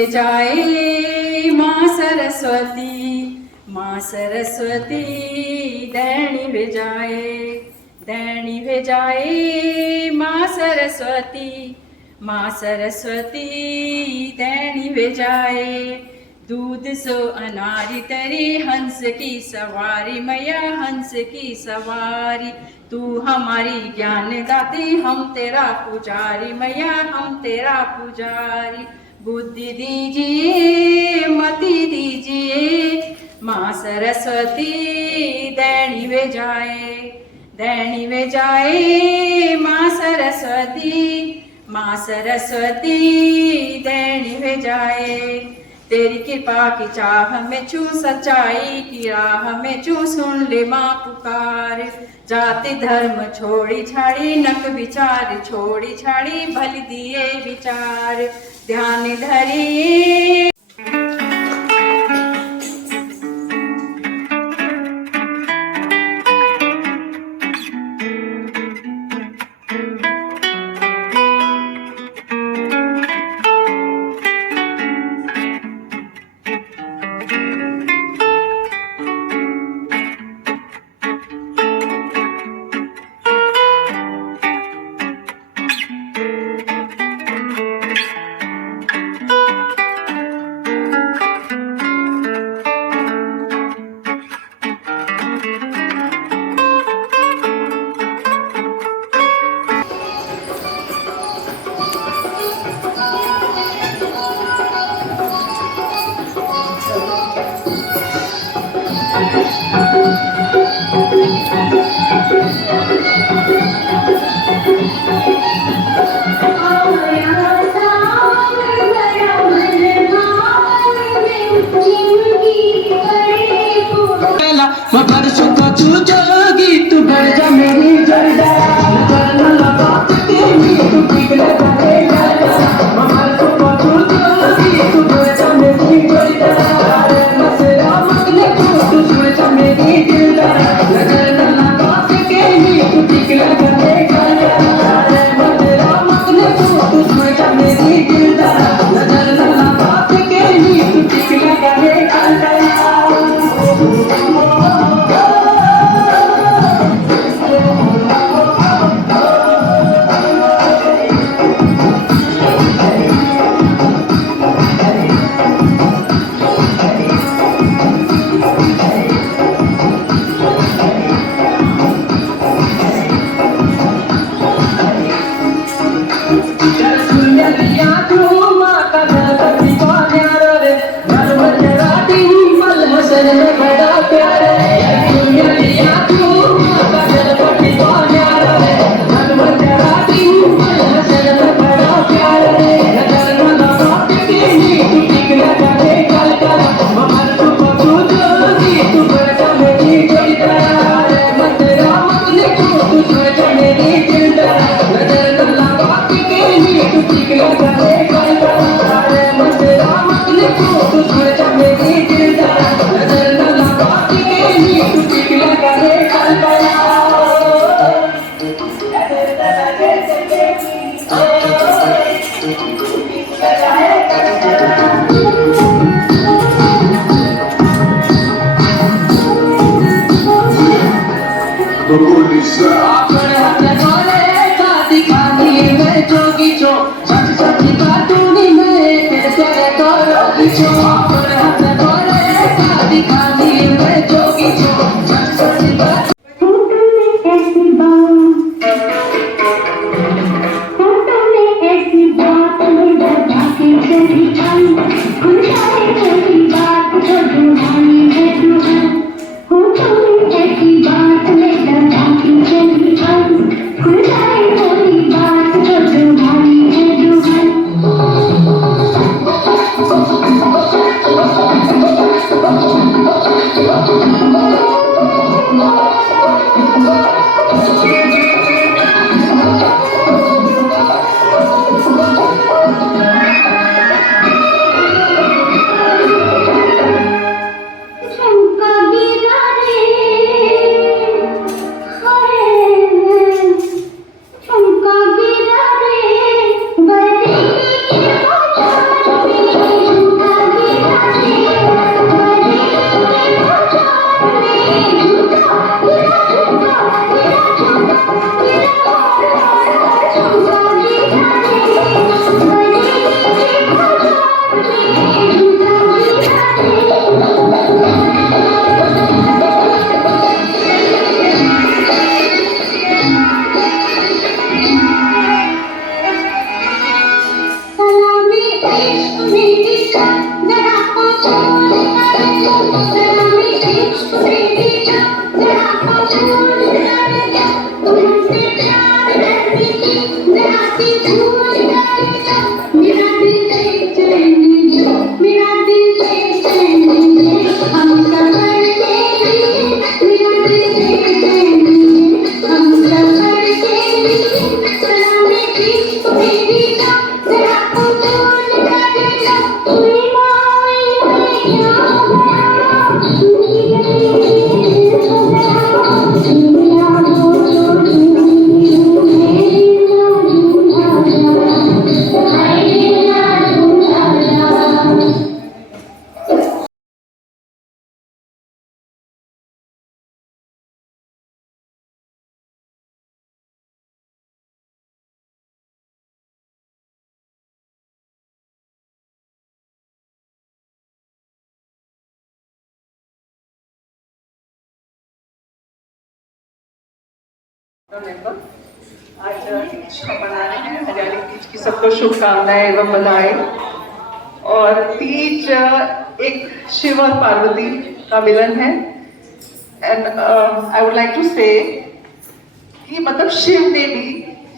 वे जाए माँ सरस्वती, माँ सरस्वती दैनी वे जाए, दैनी वे जाए माँ सरस्वती, माँ सरस्वती दैनी वे जाए। दूध सो अनारी तरी हंस की सवारी, मैया हंस की सवारी, तू हमारी ज्ञान दाती हम तेरा पुजारी, मैया हम तेरा पुजारी। बुद्धि दीजिए मति दीजिए माँ सरस्वती दैनी वे जाए, दैनी वे जाए माँ सरस्वती, माँ सरस्वती दैनी वे जाए। तेरी कृपा की चाह में चू, सच्चाई की राह में चू, सुन ले माँ पुकार। जाति धर्म छोड़ी छाड़ी, नक विचार छोड़ी छाड़ी, भल दिए विचार ध्यान धरिए। Thank you. आज हम मना रहे हैं हरियाली तीज की। सबको शुभकामनाएं एवं बधाई। और तीज एक शिव और पार्वती का मिलन है। And I would like to say कि मतलब शिव ने भी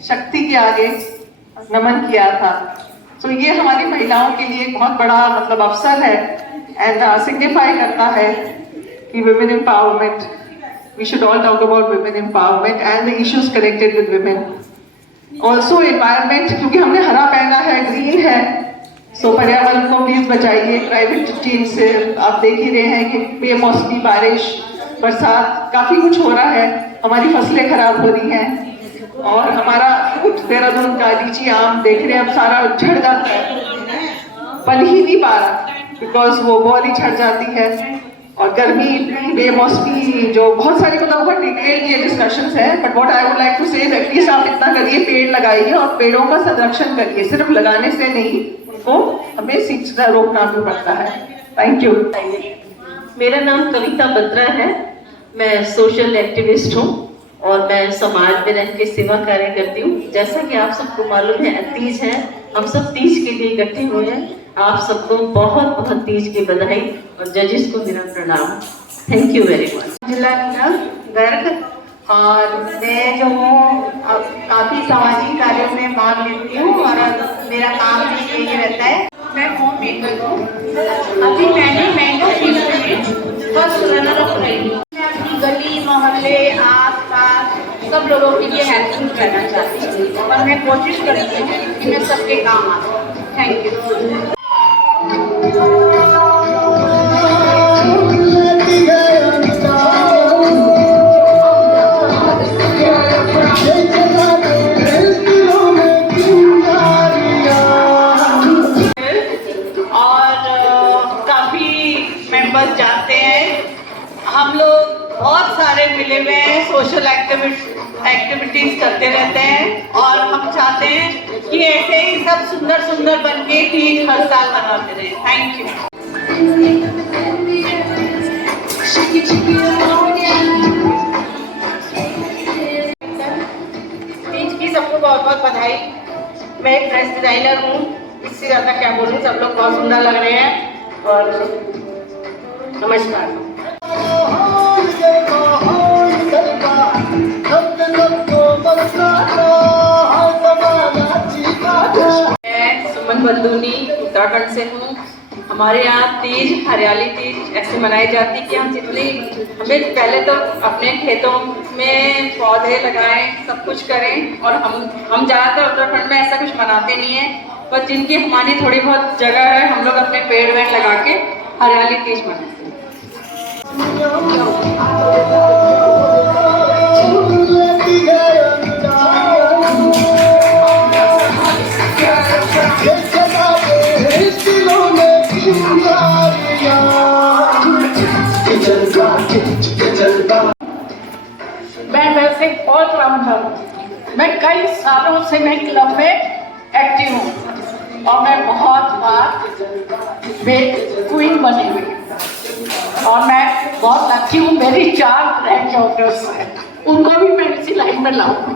शक्ति के आगे नमन किया था। तो ये हमारी महिलाओं के लिए एक बहुत बड़ा मतलब अवसर है एंड सिग्निफाई करता है कि women empowerment, we should all talk about women empowerment and the issues connected with women. Also environment, क्योंकि हमने हरा पहना है, ग्रीन है, सो पर्यावरण को प्लीज बचाइए। क्लाइमेट चेंज से आप देख ही रहे हैं कि बेमौसमी बारिश, बरसात, काफी कुछ हो रहा है, हमारी फसलें खराब हो रही हैं और हमारा देहरादून का लीची आम देख रहे हैं अब सारा झड़ जाता है, पल ही नहीं पा रहा बिकॉज वो बहुत ही झड़ जाती है। और गर्मी इतनी बेमौसमी, जो बहुत सारी मतलब बहुत डिटेल ये डिस्कशंस है, but what I would like to say at least आप इतना करिए, पेड़ लगाइए और पेड़ों का संरक्षण करिए। सिर्फ लगाने से नहीं, उनको हमें सींचना रोकना भी पड़ता है। Thank you. मेरा नाम कविता बत्रा है, मैं सोशल एक्टिविस्ट हूँ और मैं समाज में रह के सेवा कार्य करती हूँ। जैसा कि आप सबको मालूम है तीज है, हम सब तीज के लिए इकट्ठे हुए हैं। आप सबको बहुत बहुत तीज की बधाई और जजेस को मेरा प्रणाम। Thank you very much. जिला गर्ग, और मैं जो हूँ काफ़ी सामाजिक कार्यों में भाग लेती हूँ और मेरा काम भी यही रहता है। मैं होम मेकर हूँ। अभी मैंने मैंगो फील्ड में फर्स्ट रनर अप रही हूँ। मैं अपनी गली मोहल्ले आस पास सब लोगों के लिए हेल्पफुल करना चाहती हूँ और मैं कोशिश करती हूँ कि मैं सबके काम आऊँ। Thank you. मेंबर्स जाते हैं, हम लोग बहुत सारे मिले हुए हैं, सोशल एक्टिविटीज करते रहते हैं और हम चाहते हैं कि ऐसे ही सब सुंदर सुंदर बन के तीज हर साल मनाते रहे। Thank you. तीज की सबको बहुत बहुत बधाई। मैं एक ड्रेस डिजाइनर हूँ, इससे ज़्यादा क्या बोलूँ, सब लोग बहुत सुंदर लग रहे हैं और नमस्कार। मैं सुमन बंदूनी उत्तराखंड से हूँ। हमारे यहाँ तीज, हरियाली तीज ऐसे मनाई जाती है कि हमें पहले तो अपने खेतों में पौधे लगाएं, सब कुछ करें। और हम ज़्यादातर उत्तराखंड में ऐसा कुछ मनाते नहीं है, पर जिनकी हमारी थोड़ी बहुत जगह है, हम लोग अपने पेड़ वेड़ लगा के हरियाली तीज मनाते हैं। मैं वैसे ऑलराउंडर, मैं कई सालों से मैं क्लब में एक्टिव हूँ और मैं बहुत बार क्वीन बनी हुई और मैं बहुत लकी हूँ। मेरी 4 ग्रैंड डॉटर्स हैं, उनको भी मैं इसी लाइन में लाऊंगी।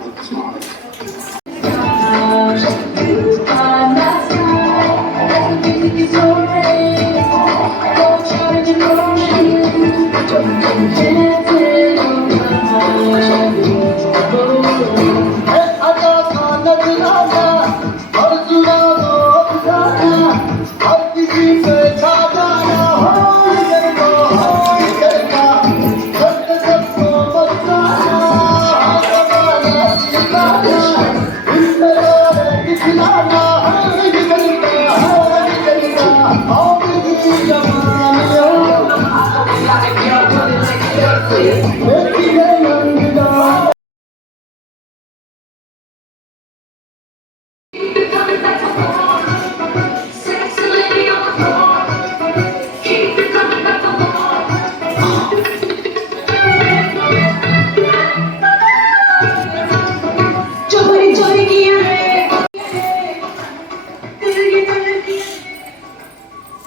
चोरी चोरी किया है।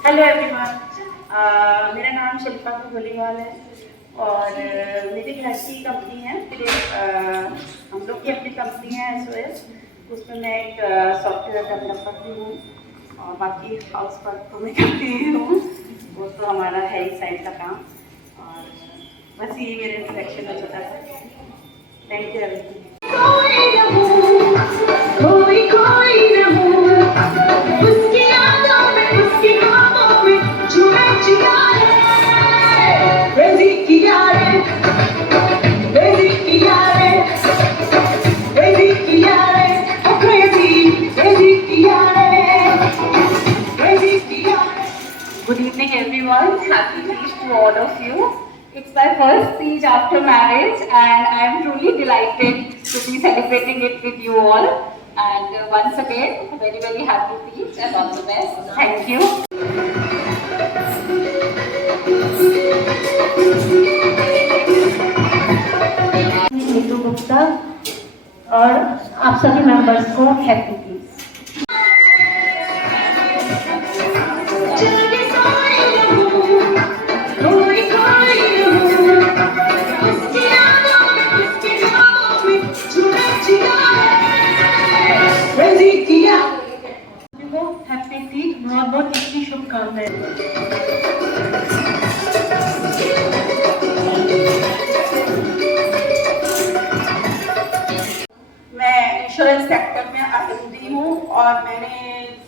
हेलो एवरीवन, मेरा नाम शिल्पा गोलीवाल है और मेरे घर की कंपनी है। हम लोग की अपनी कंपनी है SOS, उसमें मैं एक सॉफ्टवेयर डेवलपर भी हूँ और बाकी हाउस वर्क तो मैं करती ही हूँ, वो तो हमारा है ही साइड का काम। और बस ये मेरे इंट्रोडक्शन है छोटा सा। Thank you everyone. कोई कोई न हो उसकी यादों में, उसकी ख्वाबों में झूमे जिया है। बेजी किया है, बेजी किया है, बेजी किया है, ओ क्रेजी, बेजी किया है, बेजी किया है। Good evening everyone, happy Teej to all of you. It's my first Teej after marriage and I am truly delighted to be celebrating it with you all. And once again, a very very happy Teej and all the best. Thank you. Neetu Gupta और आप सभी members को happy Teej. Happy Teej, बहुत बहुत इतनी शुभकामनाएं। मैं insurance sector में आईएमडी हूँ और मैंने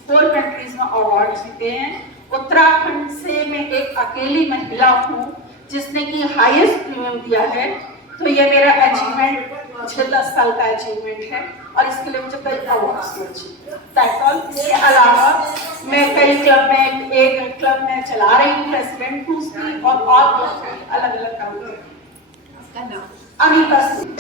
4 कंट्रीज में अवार्ड जीते हैं। उत्तराखंड से मैं एक अकेली महिला हूँ जिसने कि हाईएस्ट प्रीमियम दिया है, तो ये मेरा अचीवमेंट, पिछले 10 साल का अचीवमेंट है और इसके लिए मुझे कई अवार्ड्स मिले। इसके अलावा मैं कई क्लब में, एक क्लब में चला रही हूँ, प्रेसिडेंट हूँ उसकी, और अलग अलग काम कर रही हूँ। अनिता सिंह।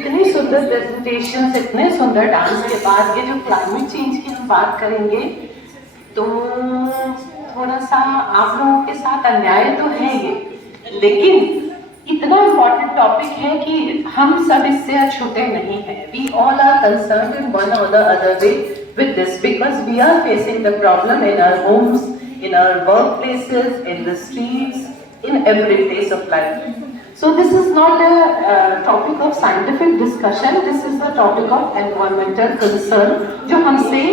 इतनी सुंदर प्रेजेंटेशन, इतने सुंदर डांस के बाद ये जो क्लाइमेट चेंज की हम बात करेंगे तो थोड़ा सा आप लोगों के साथ अन्याय तो है ये, लेकिन इतना इम्पोर्टेंट टॉपिक है कि हम सब इससे अछूते नहीं हैं. We all are concerned in one or the other way with this because we are facing the problem in our homes, in our workplaces, in the streets, in every place of life. So this is not a topic of scientific discussion, this is the topic of environmental concern जो हमसे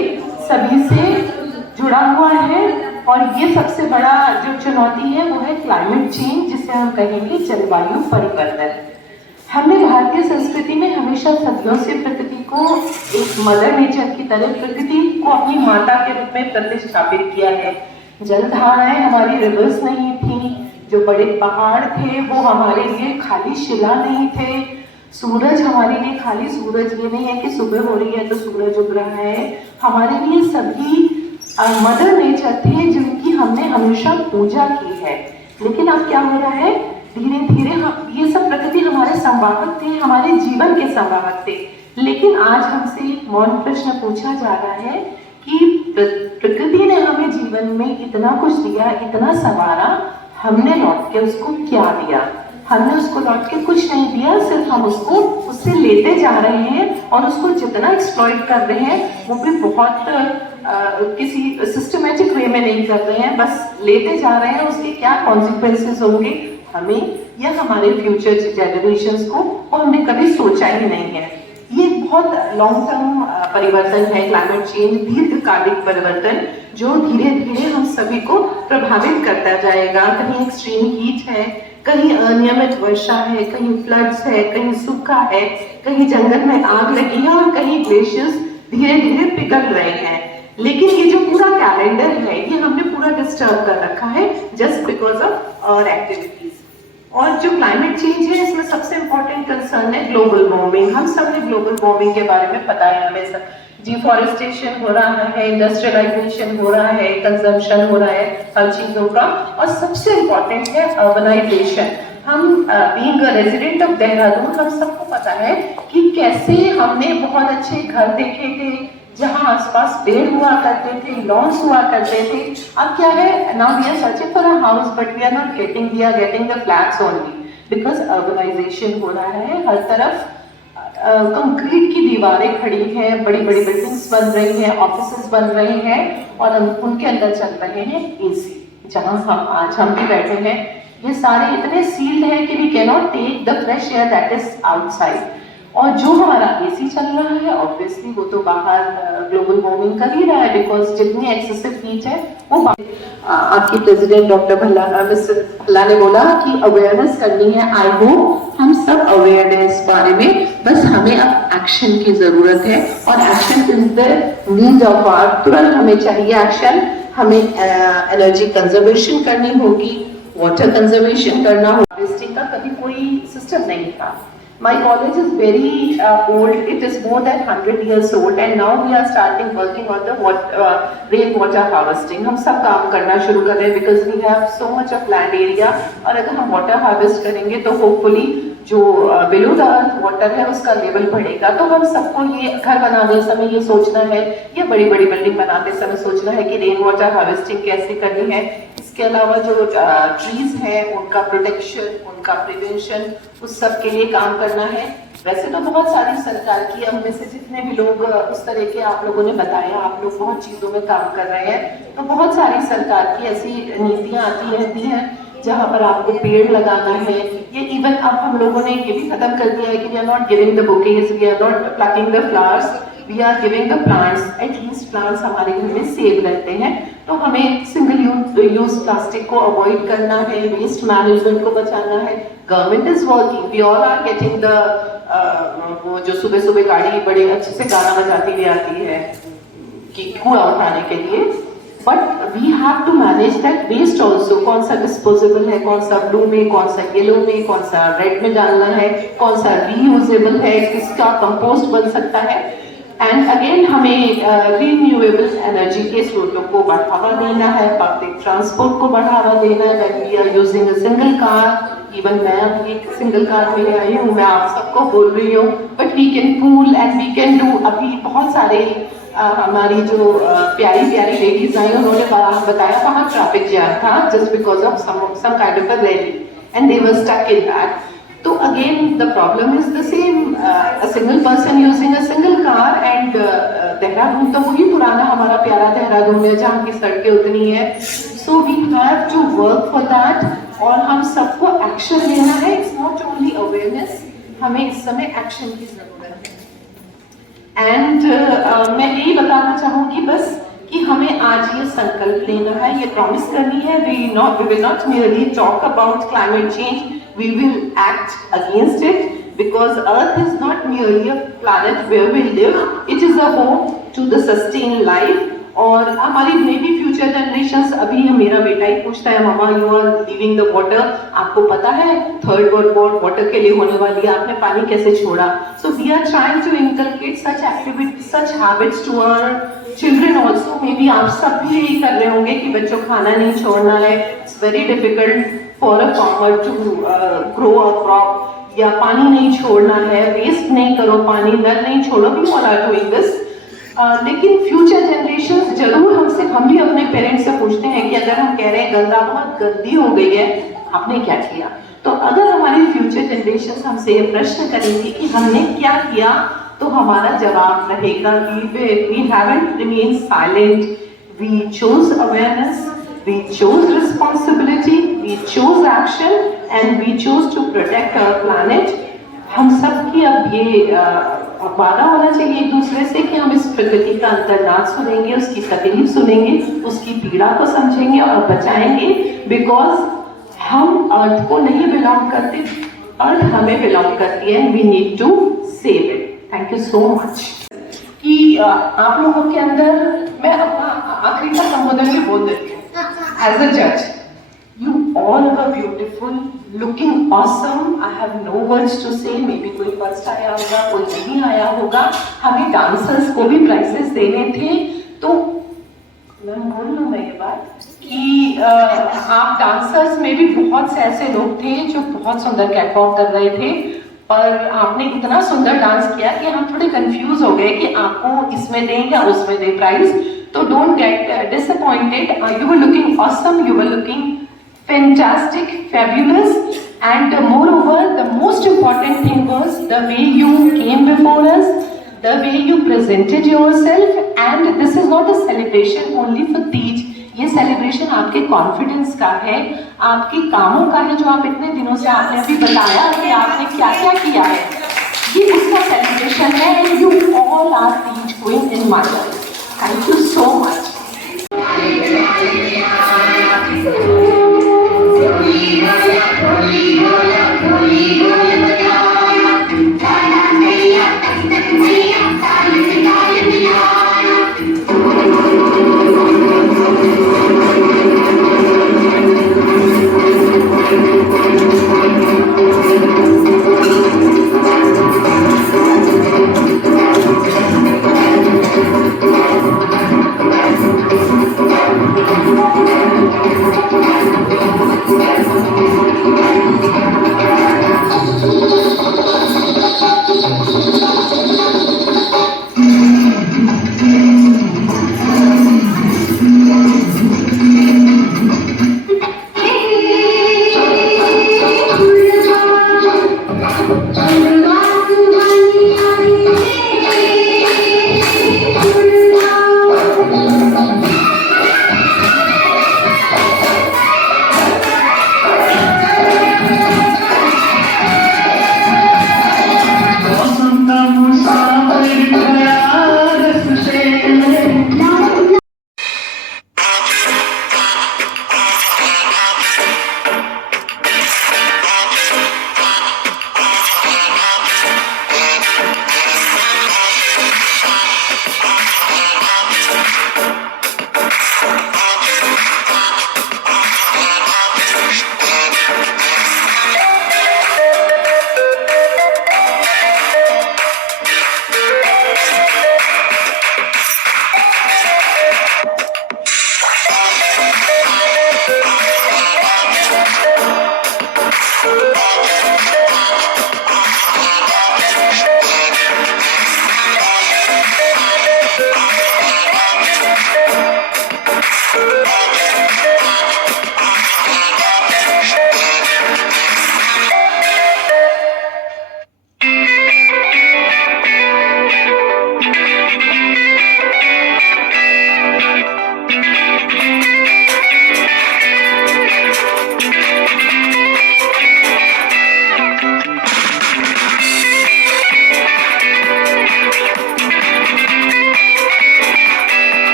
सभी से जुड़ा हुआ है. और ये सबसे बड़ा जो चुनौती है वो है क्लाइमेट चेंज, जिसे हम कहेंगे जलवायु परिवर्तन. हमने भारतीय संस्कृति में हमेशा सदियों से प्रकृति को एक मदर नेचर की तरह, प्रकृति को अपनी माता के रूप में प्रतिष्ठापित किया है. जलधाराएं हमारी रिवर्स नहीं थी, जो बड़े पहाड़ थे वो हमारे लिए खाली शिला नहीं थे, सूरज हमारे लिए खाली सूरज ये नहीं है कि सुबह हो रही है तो सूरज उग रहा है. हमारे लिए सभी मदर नेचर थे जिनकी हमने हमेशा पूजा की है. लेकिन अब क्या हो रहा है, धीरे धीरे हम ये सब प्रकृति हमारे संवाहक थे, हमारे जीवन के संवाहक थे. लेकिन आज हमसे एक मौन प्रश्न पूछा जा रहा है कि प्रकृति ने हमें जीवन में इतना कुछ दिया, इतना संवारा, हमने लौट के उसको क्या दिया? हमने उसको लौट के कुछ नहीं दिया, सिर्फ हम उसको उससे लेते जा रहे हैं और उसको जितना एक्सप्लॉइट कर रहे हैं वो भी बहुत किसी सिस्टमेटिक वे में नहीं कर रहे हैं, बस लेते जा रहे हैं. उसके क्या कॉन्सिक्वेंसेस होंगे हमें या हमारे फ्यूचर जनरेशंस को, वो हमने कभी सोचा ही नहीं है. ये बहुत लॉन्ग टर्म परिवर्तन है, क्लाइमेट चेंज दीर्घकालिक परिवर्तन जो धीरे धीरे हम सभी को प्रभावित करता जाएगा. कहीं एक्सट्रीम हीट है, कहीं अनियमित वर्षा है, कहीं फ्लड्स है, कहीं सूखा है, कहीं जंगल में आग लगी है और कहीं ग्लेशियर्स धीरे धीरे पिघल रहे हैं. लेकिन ये जो पूरा कैलेंडर है ये हमने पूरा डिस्टर्ब कर रखा है just because of our activities. और जो क्लाइमेट चेंज है इसमें सबसे इम्पोर्टेंट कंसर्न है ग्लोबल वार्मिंग. हम सब ने ग्लोबल वार्मिंग के बारे में पता है हमें सब. डिफॉरेस्टेशन हो रहा है, इंडस्ट्रियलाइजेशन हो रहा है, कंजम्पशन हो रहा है हर चीजों का, और सबसे इम्पोर्टेंट है अर्बनाइजेशन. हम being a resident of Dehradun, हम सबको पता है कि कैसे हमने बहुत अच्छे घर देखे थे जहाँ आसपास पेड़ हुआ करते थे, लॉन्स हुआ करते थे. अब क्या है, now we are searching for a house but we are not getting, we are getting the flats only because urbanisation हो रहा है. हर तरफ कंक्रीट की दीवारें खड़ी हैं, बड़ी बड़ी बिल्डिंग्स बन रही हैं, ऑफिसेस बन रहे हैं और उनके अंदर चल रहे हैं एसी. जहाँ हम भी बैठे हैं ये सारे इतने सील्ड हैं कि we can not take the fresh air that is outside. और जो हमारा एसी चल रहा है ऑब्वियसली वो तो बाहर ग्लोबल वार्मिंग कर ही रहा है बिकॉज जितनी एक्सेसिव हीट है वो आपकी प्रेसिडेंट डॉक्टर मिस्टर भल्ला ने बोला कि अवेयरनेस करनी है. आई होप हम सब अवेयर हैं इस बारे में, बस हमें अब एक्शन की जरूरत है और action is the need of our. तुरंत हमें चाहिए एक्शन. हमें एनर्जी कंजर्वेशन करनी होगी, वाटर कंजर्वेशन करना होगा. हार्वेस्टिंग का कभी कोई सिस्टम नहीं था. My college is very old. It is more than 100 years old, and now we are starting working on the rainwater harvesting. हम सब काम करना शुरू कर रहे हैं because we have so much of land area. और अगर हम water harvest करेंगे तो hopefully जो बिलो द अर्थ वाटर है उसका लेवल बढ़ेगा। तो हम सबको ये घर बनाने समय ये सोचना है, या बड़ी बड़ी बिल्डिंग बनाते समय सोचना है कि रेन वाटर हार्वेस्टिंग कैसे करनी है। इसके अलावा जो ट्रीज हैं उनका प्रोटेक्शन, उनका प्रिवेंशन, उस सब के लिए काम करना है। वैसे तो बहुत सारी सरकार की, अब में से जितने भी लोग उस तरह के आप लोगों ने बताया, आप लोग बहुत चीजों में काम कर रहे हैं, तो बहुत सारी सरकार की ऐसी नीतियां आती रहती हैं जहां पर आपको पेड़ लगाना है। ये इवन अब हम लोगों ने ये भी खत्म कर दिया है कि we are not giving the bouquets, we are not plucking the flowers, we are giving the plants. At least plants हमारे घर में सेव रहते हैं। तो हमें सिंगल यूज प्लास्टिक को अवॉइड करना है, वेस्ट मैनेजमेंट को बचाना है। Government is working, we all are getting the वो जो सुबह सुबह गाड़ी बड़े अच्छे से गाना बजाती हुई आती है कि कूड़ा उठाने के लिए, but we have to manage that waste also. कौन सा डिस्पोजेबल है, कौन सा ब्लू में, कौन सा येलो में, कौन सा रेड में डालना है, कौन सा रीयूजेबल है, किसका कंपोस्ट बन सकता है। एंड अगेन हमें रिन्यूएबल एनर्जी के स्रोतों को बढ़ावा देना है, पब्लिक ट्रांसपोर्ट को बढ़ावा देना है। When we are using a single car, even मैं अभी एक सिंगल कार में आई हूँ, मैं आप सबको बोल रही हूँ, but we can pool and we can do. अभी बहुत सारे हमारी जो प्यारी प्यारी लेडीज आई, उन्होंने बताया वहाँ ट्रैफिक जैम था just because of some kind of a rally and they were stuck in that. तो again the problem is the same, a single person using a single car. And Dehradun तो वही पुराना हमारा प्यारा देहरादून है जहाँ की सड़कें उतनी है। So we have to work for that और हम सबको एक्शन लेना है। इट्स नॉट ओनली अवेयरनेस, हमें इस समय एक्शन की जरूरत है। एंड मैं यही बताना चाहूंगी बस कि हमें आज ये संकल्प लेना है, ये प्रॉमिस करनी है, we will not merely talk about climate change, we will act against it, because Earth is not merely a planet where we live, it is a home to the sustained life। और हमारी may be future generations, अभी मेरा बेटा ही पूछता है mumma you are leaving the water, आपको पता है थर्ड वर्ल्ड वॉर वाटर के लिए होने वाली है, आपने पानी कैसे छोड़ा। So we are trying to inculcate such activity, such habits to our children also. Maybe आप सब भी यही कर रहे होंगे कि बच्चों खाना नहीं छोड़ना है। It's very difficult for a farmer to grow a crop, या पानी नहीं छोड़ना है, वेस्ट नहीं करो पानी, नल नहीं छोड़ो, we all are doing this. लेकिन फ्यूचर जनरेशन जरूर हम भी अपने पेरेंट्स से पूछते हैं कि अगर हम कह रहे हैं गंगा बहुत गंदी हो गई है, आपने क्या किया। तो अगर हमारी फ्यूचर जनरेशन हमसे ये प्रश्न करेंगी कि हमने क्या किया, तो हमारा जवाब रहेगा we haven't remained silent, we chose awareness, we chose responsibility, we chose action and we chose to protect our planet। हम सब की अब ये वादा होना चाहिए एक दूसरे से कि हम इस प्रकृति का अंतर्नाद सुनेंगे, उसकी तकलीफ सुनेंगे, उसकी पीड़ा को समझेंगे और बचाएंगे। बिकॉज हम अर्थ को नहीं बिलोंग करते, अर्थ हमें बिलोंग करती है, we need to save it. Thank you so much. कि आप लोगों के अंदर मैं अपना आखिरी का संबोधन भी बोल देती हूँ एज अ जज। You all were beautiful, looking awesome. I have no words to say. Maybe कोई फर्स्ट आया होगा, कोई नहीं आया होगा। हमें डांसर्स को भी प्राइजेस देने थे। तो मैं बोल लूँ मैं ये बात कि आप डांसर्स में भी बहुत से ऐसे लोग थे जो बहुत सुंदर कैटवॉक कर रहे थे, पर आपने इतना सुंदर डांस किया कि हम थोड़े कंफ्यूज हो गए कि आपको इसमें दें या उसमें दें प्राइज। तो don't get disappointed, you were looking awesome, you were looking fantastic, fabulous, and moreover the most important thing was the way you came before us, the way you presented yourself, and this is not a celebration only for Teej, ये celebration आपके confidence का है, आपके कामों का है, जो आप इतने दिनों से आपने अभी बताया कि आपने क्या क्या किया है, ये उसका celebration है। and you all are Teej queen in my life। Thank you so much। Yeah.